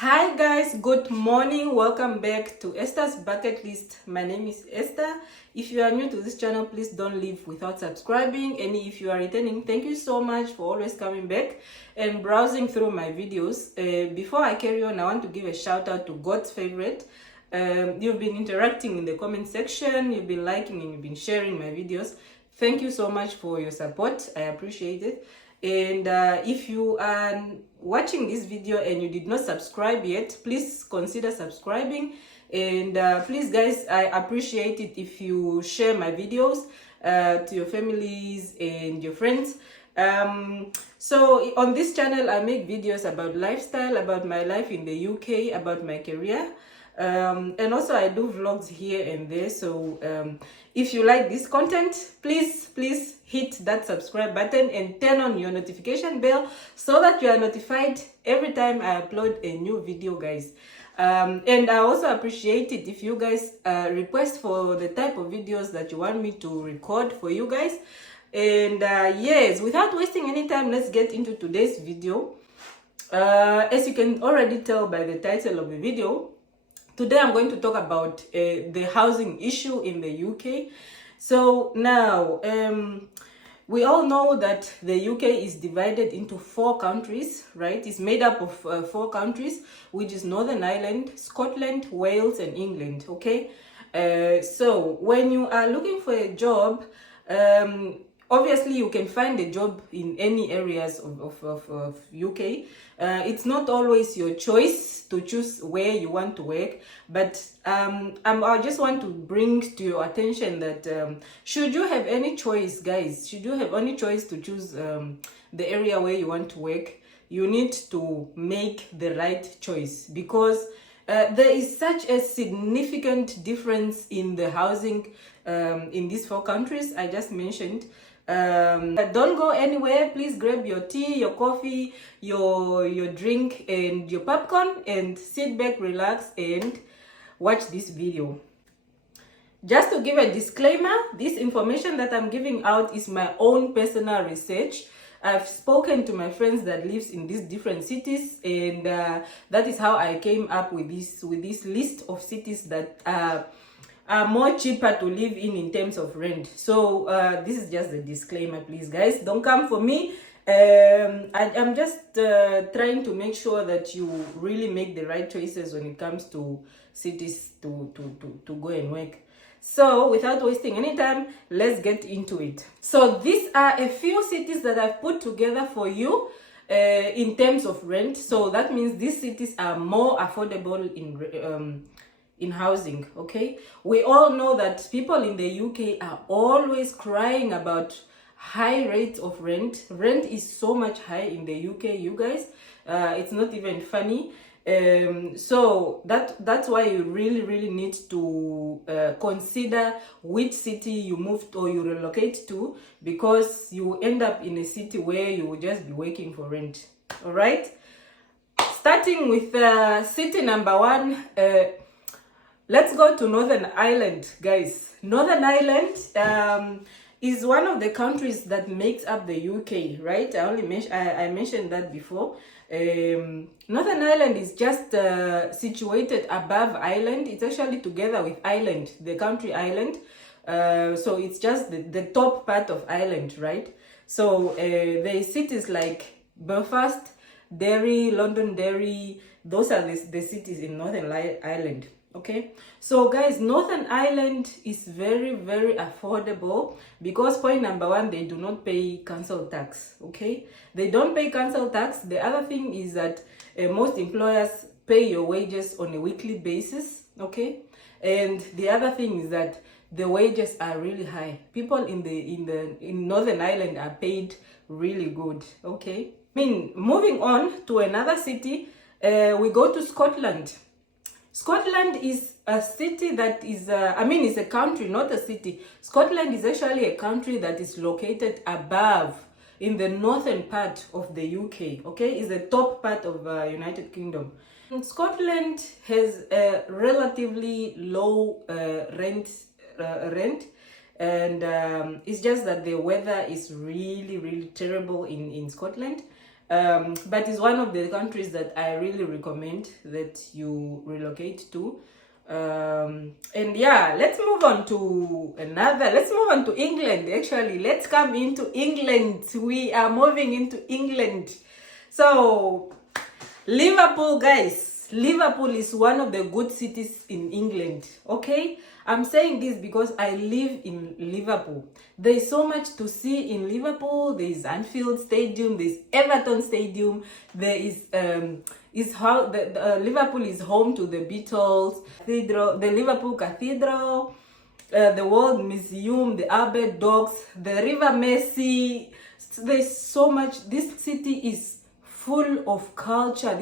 Hi guys, good morning. Welcome back to Esther's Bucket List. My name is Esther. If you are new to this channel, please don't leave without subscribing. And if you are returning, thank you so much for always coming back and browsing through my videos. Before I carry on, I want to give a shout out to God's favorite. You've been interacting in the comment section, you've been liking and you've been sharing my videos. Thank you so much for your support. I appreciate it. And if you are watching this video and you did not subscribe yet, please consider subscribing. And please guys, I appreciate it if you share my videos to your families and your friends. So on this channel I make videos about lifestyle, about my life in the UK, about my career, and also I do vlogs here and there. So if you like this content, please hit that subscribe button and turn on your notification bell so that you are notified every time I upload a new video, guys. And I also appreciate it if you guys request for the type of videos that you want me to record for you guys. And yes, without wasting any time, let's get into today's video. As you can already tell by the title of the video, today I'm going to talk about the housing issue in the UK. So now, we all know that the UK is divided into 4 countries, right? It's made up of 4 countries, which is Northern Ireland, Scotland, Wales, and England, okay? So when you are looking for a job, obviously you can find a job in any areas of UK. It's not always your choice to choose where you want to work, but I just want to bring to your attention that should you have any choice, guys, should you have any choice to choose the area where you want to work, you need to make the right choice, because there is such a significant difference in the housing in these 4 countries I just mentioned. Don't go anywhere. Please grab your tea, your coffee, your drink and your popcorn and sit back, relax and watch this video. Just to give a disclaimer, this information that I'm giving out is my own personal research. I've spoken to my friends that lives in these different cities, and that is how I came up with this list of cities that are more cheaper to live in terms of rent. So this is just a disclaimer, please guys, don't come for me. I'm just trying to make sure that you really make the right choices when it comes to cities to go and work. So without wasting any time, let's get into it. So these are a few cities that I've put together for you in terms of rent. So that means these cities are more affordable in housing, okay? We all know that people in the UK are always crying about high rates of rent. Rent is so much high in the UK, you guys. It's not even funny. So that's why you really need to consider which city you move or you relocate to, because you end up in a city where you will just be working for rent. All right, starting with city number 1. Let's go to Northern Ireland, guys. Northern Ireland is one of the countries that makes up the UK, right? I mentioned that before. Northern Ireland is just situated above Ireland. It's actually together with Ireland, the country Ireland. So it's just the top part of Ireland, right? So there are cities like Belfast, Derry, Londonderry. Those are the cities in Northern Ireland. Okay, so guys, Northern Ireland is very affordable because point number 1, they do not pay council tax. Okay, they don't pay council tax. The other thing is that most employers pay your wages on a weekly basis. Okay, and the other thing is that the wages are really high. People in Northern Ireland are paid really good. Okay, I mean, moving on to another city, we go to Scotland. Scotland is a city that is, it's a country, not a city. Scotland is actually a country that is located above in the northern part of the UK, okay? It's the top part of United Kingdom. And Scotland has a relatively low rent, and it's just that the weather is really terrible in Scotland. but it's one of the countries that I really recommend that you relocate to. And yeah, let's move on to England. Actually, let's come into England. We are moving into England. So Liverpool, guys, Liverpool is one of the good cities in England. Okay, I'm saying this because I live in Liverpool. There's so much to see in Liverpool. There's Anfield Stadium, there's Everton Stadium, there is how the Liverpool is home to the Beatles, Cathedral, the Liverpool Cathedral, the World Museum, the Albert Docks, the River Mersey. There's so much. This city is full of culture.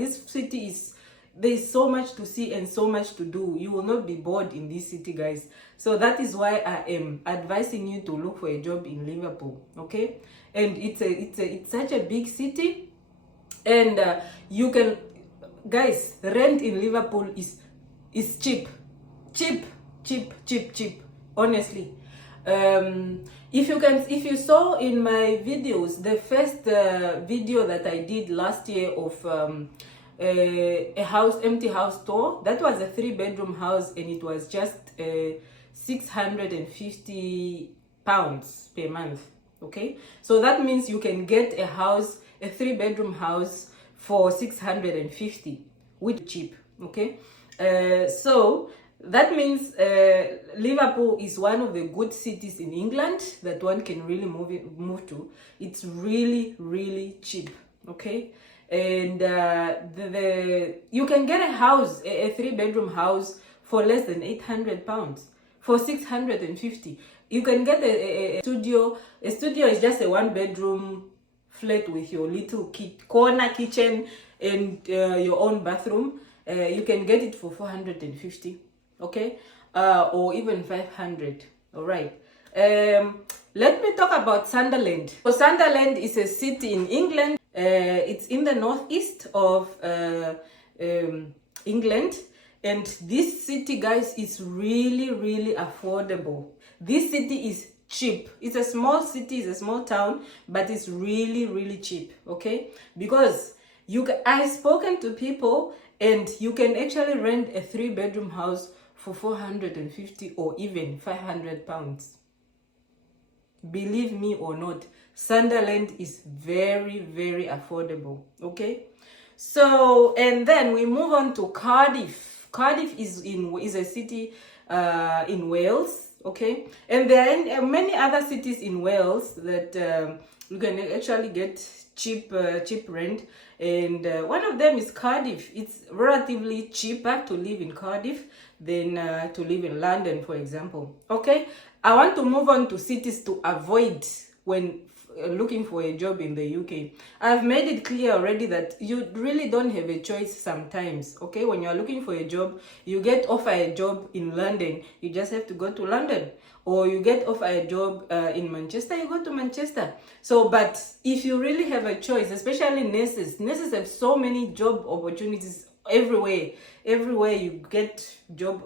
There's so much to see and so much to do. You will not be bored in this city, guys. So that is why I am advising you to look for a job in Liverpool. Okay, and it's such a big city, and you can, guys, rent in Liverpool is cheap. Honestly, if you saw in my videos, the first video that I did last year of a empty house tour, that was a 3-bedroom house, and it was just 650 pounds per month. Okay, so that means you can get a 3-bedroom house for 650, which is cheap. Okay, so that means Liverpool is one of the good cities in England that one can really move to. It's really cheap. Okay, and you can get a house, a 3-bedroom house, for less than 800 pounds, for 650. You can get a studio. A studio is just a 1-bedroom flat with your little corner kitchen and your own bathroom. You can get it for 450. Okay, or even 500. All right. Let me talk about Sunderland. So Sunderland is a city in England. It's in the northeast of England, and this city, guys, is really affordable. This city is cheap. It's a small city, it's a small town, but it's really cheap. Okay, because I've spoken to people, and you can actually rent a 3-bedroom house for 450 or even 500 pounds. Believe me or not, Sunderland is very affordable. Okay, so, and then we move on to Cardiff. Cardiff is a city in Wales. Okay, and there are many other cities in Wales that you can actually get cheap rent, and one of them is Cardiff. It's relatively cheaper to live in Cardiff than to live in London, for example. Okay, I want to move on to cities to avoid when looking for a job in the UK. I've made it clear already that you really don't have a choice sometimes. Okay, when you're looking for a job, you get offered a job in London, you just have to go to London, or you get offered a job in Manchester, you go to Manchester. So, but if you really have a choice, especially nurses have so many job opportunities everywhere you get job.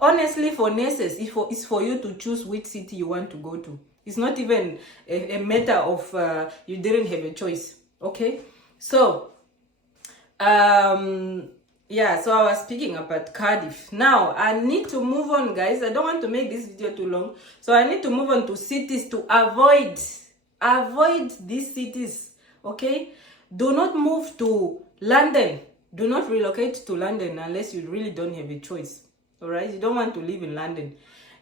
Honestly, for nurses, it's for you to choose which city you want to go to. It's not even a matter of you didn't have a choice. Okay, so yeah, so I was speaking about Cardiff. Now I need to move on, guys. I don't want to make this video too long, so I need to move on to cities to avoid these cities. Okay, do not move to London. Do not relocate to London unless you really don't have a choice. All right, you don't want to live in London.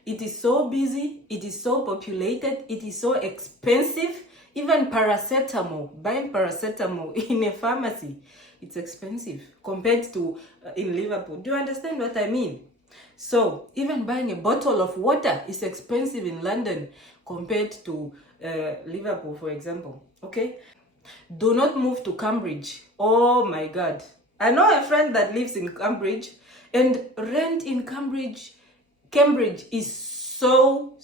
It is so busy, it is so populated, it is so expensive. Even buying paracetamol in a pharmacy, it's expensive compared to in Liverpool. Do you understand what I mean? So even buying a bottle of water is expensive in London compared to Liverpool, for example. Okay, do not move to Cambridge. Oh my God, I know a friend that lives in Cambridge, and rent in Cambridge is so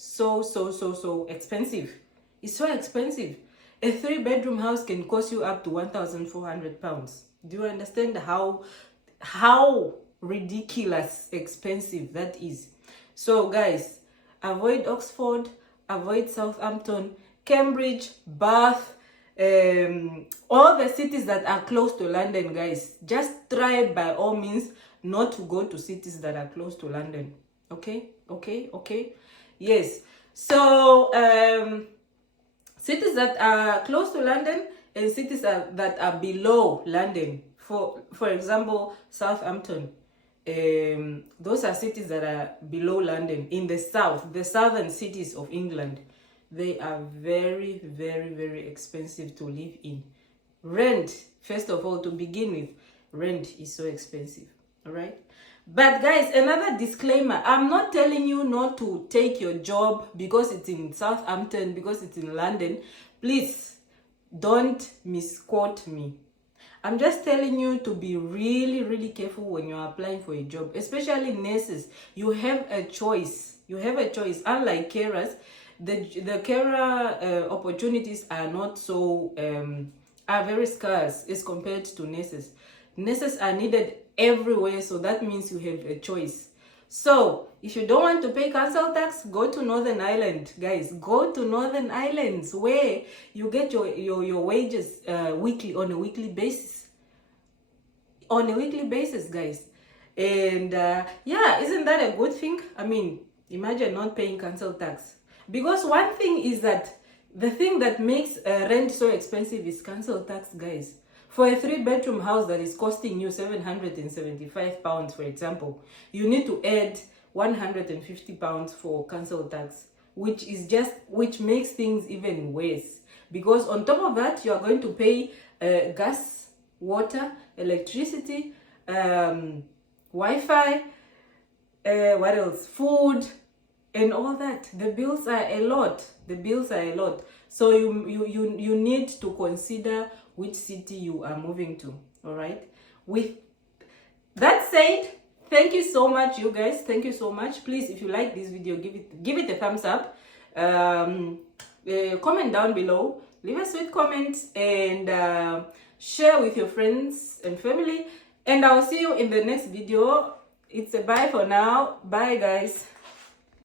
expensive. It's so expensive. A 3-bedroom house can cost you up to 1,400 pounds. Do you understand how ridiculous expensive that is? So guys, avoid Oxford, avoid Southampton, Cambridge, Bath, All the cities that are close to London, guys, just try by all means not to go to cities that are close to London. Okay. Yes. So cities that are close to London and cities that are below London, for example, Southampton, those are cities that are below London in the south, the southern cities of England. They are very, very, very expensive to live in. Rent, first of all, to begin with, rent is so expensive. All right. But guys, another disclaimer, I'm not telling you not to take your job because it's in Southampton, because it's in London. Please don't misquote me. I'm just telling you to be really, really careful when you're applying for a job, especially nurses. You have a choice. You have a choice. Unlike carers, the carer opportunities are not so, are very scarce as compared to nurses. Nurses are needed everywhere, so that means you have a choice. So if you don't want to pay council tax, go to Northern Ireland, guys. Go to Northern Islands where you get your wages weekly, on a weekly basis. On a weekly basis, guys. And yeah, isn't that a good thing? I mean, imagine not paying council tax. Because one thing is that the thing that makes rent so expensive is council tax, guys. For a 3-bedroom house that is costing you £775, for example, you need to add £150 for council tax, which makes things even worse. Because on top of that, you are going to pay gas, water, electricity, Wi-Fi, what else? Food, and all that. The bills are a lot. So you need to consider which city you are moving to. All right. With that said, thank you so much, you guys. Thank you so much. Please, if you like this video, give it a thumbs up. Comment down below. Leave a sweet comment and share with your friends and family. And I'll see you in the next video. It's a bye for now. Bye, guys.